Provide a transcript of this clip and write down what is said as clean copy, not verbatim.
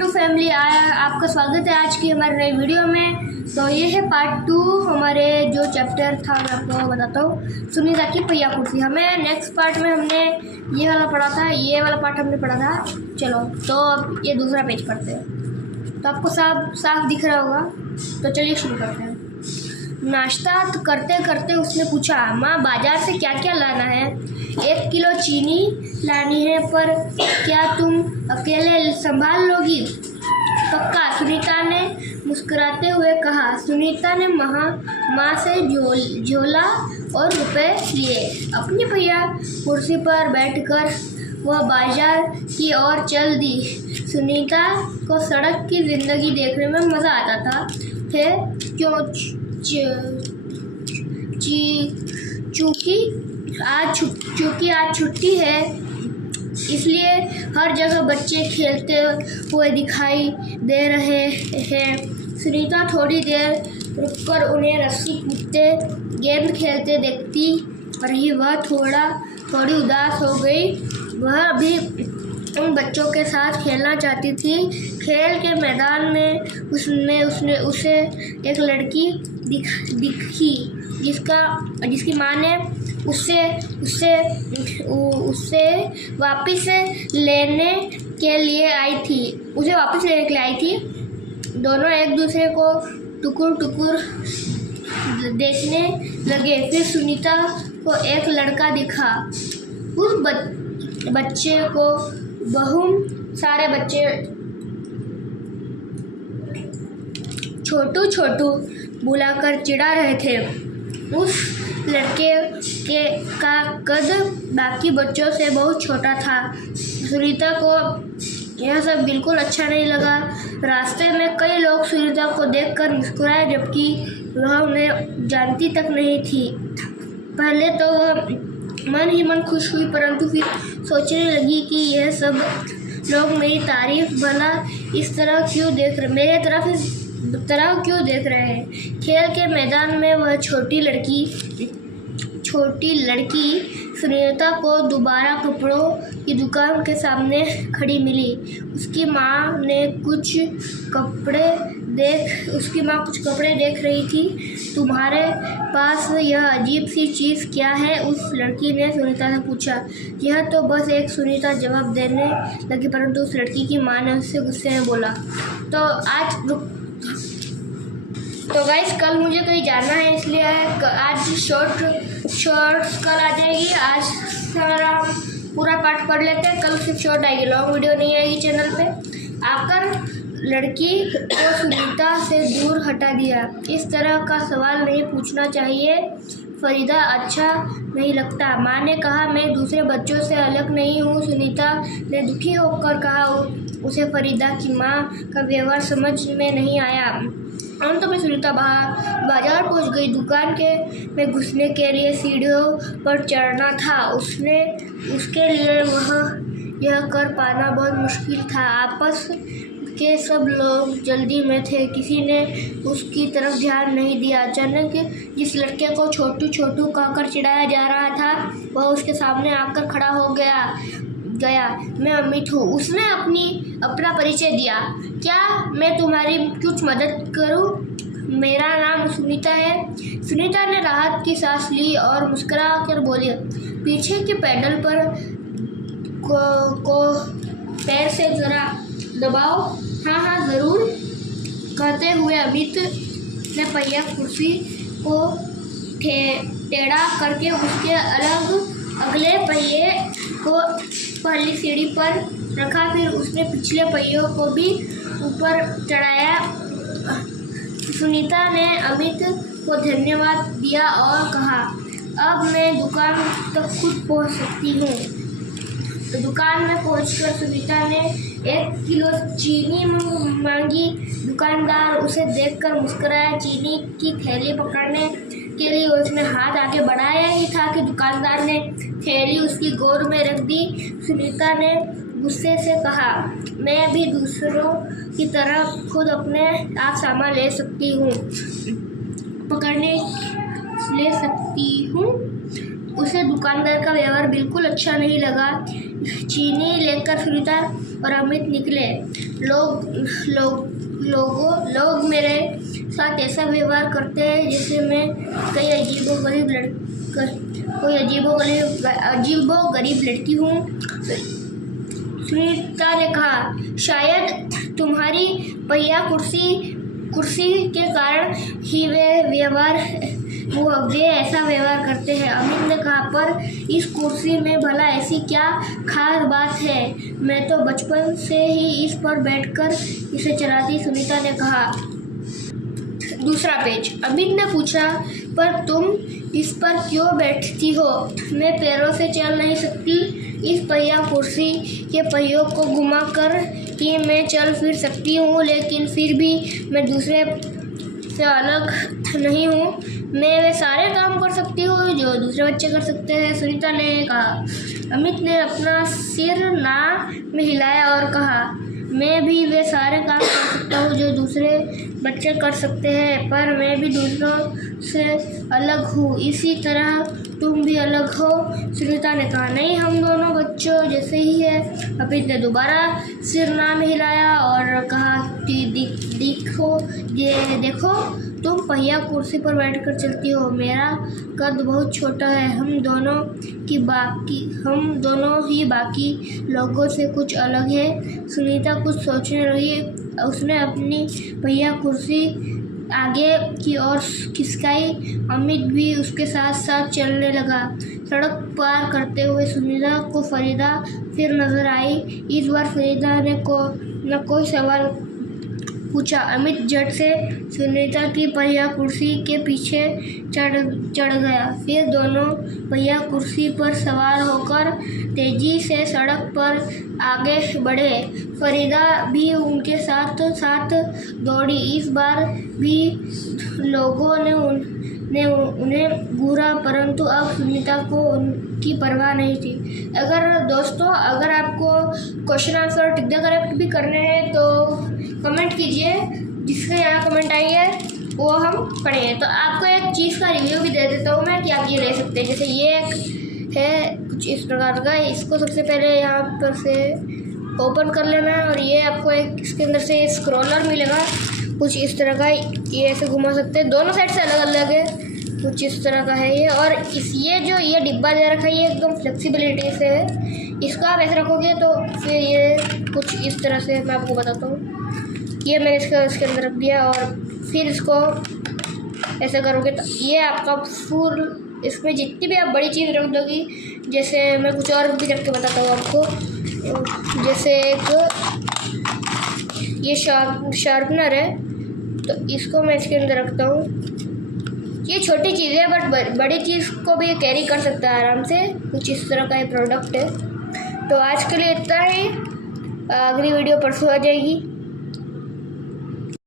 To family, आपका स्वागत है आज की हमारे नई वीडियो में। तो ये है पार्ट 2 हमारे जो चैप्टर था, मैं आपको बताता हूँ, सुनीता की पहिया कुर्सी। हमें नेक्स्ट पार्ट में हमने ये वाला पढ़ा था, ये वाला पार्ट हमने पढ़ा था। चलो तो अब ये दूसरा पेज पढ़ते हैं, तो आपको साफ दिख रहा होगा। तो चलिए शुरू करते हैं। नाश्ता करते करते उसने पूछा, माँ बाजार से क्या क्या लाना है? 1 किलो चीनी लानी है, पर क्या तुम अकेले संभाल लोगी? पक्का, सुनीता ने मुस्कुराते हुए कहा। सुनीता ने माँ से झोला और रुपए लिए। अपनी भैया कुर्सी पर बैठकर वह बाजार की ओर चल दी। सुनीता को सड़क की ज़िंदगी देखने में मज़ा आता था। चूँकि आज छुट्टी है, इसलिए हर जगह बच्चे खेलते हुए दिखाई दे रहे हैं। सुनीता थोड़ी देर रुककर उन्हें रस्सी कूदते, गेंद खेलते देखती रही। वह थोड़ी उदास हो गई। वह भी उन बच्चों के साथ खेलना चाहती थी। खेल के मैदान में उसे एक लड़की दिखी, जिसकी माँ ने उसे वापस लेने के लिए आई थी। दोनों एक दूसरे को टुकुर देखने लगे। फिर सुनीता को एक लड़का दिखा। उस बच्चे को बहुत सारे बच्चे छोटू बुलाकर चिढ़ा रहे थे। उस लड़के का कद बाकी बच्चों से बहुत छोटा था। सुनीता को यह सब बिल्कुल अच्छा नहीं लगा। रास्ते में कई लोग सुनीता को देखकर मुस्कुराए, जबकि वह उन्हें जानती तक नहीं थी। पहले तो वह मन ही मन खुश हुई, परंतु फिर सोचने लगी कि यह सब लोग मेरी तारीफ भला इस तरह क्यों देख रहे हैं। खेल के मैदान में वह छोटी लड़की सुनीता को दोबारा कपड़ों की दुकान के सामने खड़ी मिली। उसकी माँ कुछ कपड़े देख रही थी। तुम्हारे पास यह अजीब सी चीज़ क्या है? उस लड़की ने सुनीता से पूछा। यह तो बस एक, सुनीता जवाब देने लगी, परंतु उस लड़की की माँ ने उससे गुस्से में बोला। तो गाइस, कल मुझे कहीं जाना है, इसलिए आज शॉर्ट्स कल आ जाएगी। आज सारा हम पूरा पाठ पढ़ लेते हैं, कल सिर्फ शॉर्ट आएगी, लॉन्ग वीडियो नहीं आएगी चैनल पे। आकर लड़की को सुनीता से दूर हटा दिया। इस तरह का सवाल नहीं पूछना चाहिए फरीदा, अच्छा नहीं लगता। माँ ने कहा, मैं दूसरे बच्चों से अलग नहीं हूँ। सुनीता ने दुखी होकर कहा। उसे फरीदा की माँ का व्यवहार समझ में नहीं आया। अंत में सुनीता बाजार पहुंच गई। दुकान में घुसने के लिए सीढ़ियों पर चढ़ना था। उसके लिए वह यह कर पाना बहुत मुश्किल था। आपस के सब लोग जल्दी में थे, किसी ने उसकी तरफ ध्यान नहीं दिया। अचानक जिस लड़के को छोटू कहकर चिढ़ाया जा रहा था, वह उसके सामने आकर खड़ा हो गया। मैं अमित हूँ। उसने अपना परिचय दिया। क्या मैं तुम्हारी कुछ मदद करूँ? मेरा नाम सुनीता है। सुनीता ने राहत की सांस ली और मुस्कुरा कर बोली, पीछे के पैडल पर को पैर से जरा दबाओ। हाँ ज़रूर, कहते हुए अमित ने पहिया कुर्सी को टेढ़ा करके उसके अगले पहिए को पहली सीढ़ी पर रखा। फिर उसने पिछले पहियों को भी ऊपर चढ़ाया। सुनीता ने अमित को धन्यवाद दिया और कहा, अब मैं दुकान तक खुद पहुंच सकती हूँ। तो दुकान में पहुंचकर सुनीता ने 1 किलो चीनी मांगी। दुकानदार उसे देखकर मुस्कुराया। चीनी की थैली पकड़ने के लिए उसने हाथ आगे बढ़ाया ही था कि दुकानदार ने थैली उसकी गोद में रख दी। सुनीता ने गुस्से से कहा, मैं भी दूसरों की तरह खुद अपने आप सामान ले सकती हूँ। उसे दुकानदार का व्यवहार बिल्कुल अच्छा नहीं लगा। चीनी लेकर सुनीता और अमित निकले। लोग मेरे साथ ऐसा व्यवहार करते हैं जैसे मैं कोई अजीबो-गरीब लड़की हूँ। सुनीता ने कहा, शायद तुम्हारी पहिया कुर्सी के कारण ही वे ऐसा व्यवहार करते हैं। अमित ने कहा, पर इस कुर्सी में भला ऐसी क्या खास बात है? मैं तो बचपन से ही इस पर बैठकर इसे चलाती। सुनीता ने कहा। दूसरा पेज। अमित ने पूछा, पर तुम इस पर क्यों बैठती हो? मैं पैरों से चल नहीं सकती। इस पहिया कुर्सी के पहियों को घुमाकर ही मैं चल फिर सकती हूँ, लेकिन फिर भी मैं दूसरे से अलग नहीं हूँ। मैं वे सारे काम कर सकती हूँ जो दूसरे बच्चे कर सकते हैं, सुनीता ने कहा। अमित ने अपना सिर ना में हिलाया और कहा, मैं भी वे सारे काम कर सकता हूँ जो दूसरे बच्चे कर सकते हैं, पर मैं भी दूसरों से अलग हूँ। इसी तरह तुम भी अलग हो, सुनीता ने कहा। नहीं, हम दोनों बच्चों जैसे ही है। अमित ने दोबारा सिर ना में हिलाया और कहा, देखो तुम पहिया कुर्सी पर बैठकर चलती हो। मेरा कद बहुत छोटा है। हम दोनों ही बाकी लोगों से कुछ अलग है। सुनीता कुछ सोचने लगी। उसने अपनी पहिया कुर्सी आगे की ओर खिसकाई। अमित भी उसके साथ साथ चलने लगा। सड़क पार करते हुए सुनीता को फरीदा फिर नजर आई। इस बार फरीदा ने कोई सवाल पूछा। अमित झट से सुनीता की पहिया कुर्सी के पीछे चढ़ गया। फिर दोनों पहिया कुर्सी पर सवार होकर तेजी से सड़क पर आगे बढ़े। फरीदा भी उनके साथ साथ दौड़ी। इस बार भी लोगों ने उन्हें घूरा, परंतु अब सुनीता को उनकी परवाह नहीं थी। अगर आपको question answer tick the correct भी करने हैं तो कमेंट कीजिए। जिसके यहाँ कमेंट आई है वो हम पढ़ेंगे। तो आपको एक चीज़ का रिव्यू भी दे देता हूँ मैं कि आप ये ले सकते हैं। जैसे ये एक है कुछ इस प्रकार का। इसको सबसे पहले यहाँ पर से ओपन कर लेना है और ये आपको एक इसके अंदर से स्क्रॉलर मिलेगा कुछ इस तरह का। ये ऐसे घुमा सकते हैं, दोनों साइड से अलग अलग है, कुछ इस तरह का है ये। और ये डिब्बा दे रखा है, ये एकदम फ्लेक्सिबिलिटी से है। इसको आप ऐसे रखोगे तो फिर ये कुछ इस तरह से, मैं आपको बताता हूँ। ये मैंने इसके अंदर रख दिया और फिर इसको ऐसे करोगे तो ये आपका फुल, इसमें जितनी भी आप बड़ी चीज़ रख दोगी, जैसे मैं कुछ और भी रख के बताता हूँ आपको। जैसे एक ये शार्पनर है, तो इसको मैं इसके अंदर रखता हूँ। ये छोटी चीज़ है बट बड़ी चीज़ को भी कैरी कर सकता है आराम से। कुछ इस तरह का ये प्रोडक्ट है। तो आज के लिए इतना ही। अगली वीडियो परसों आ जाएगी।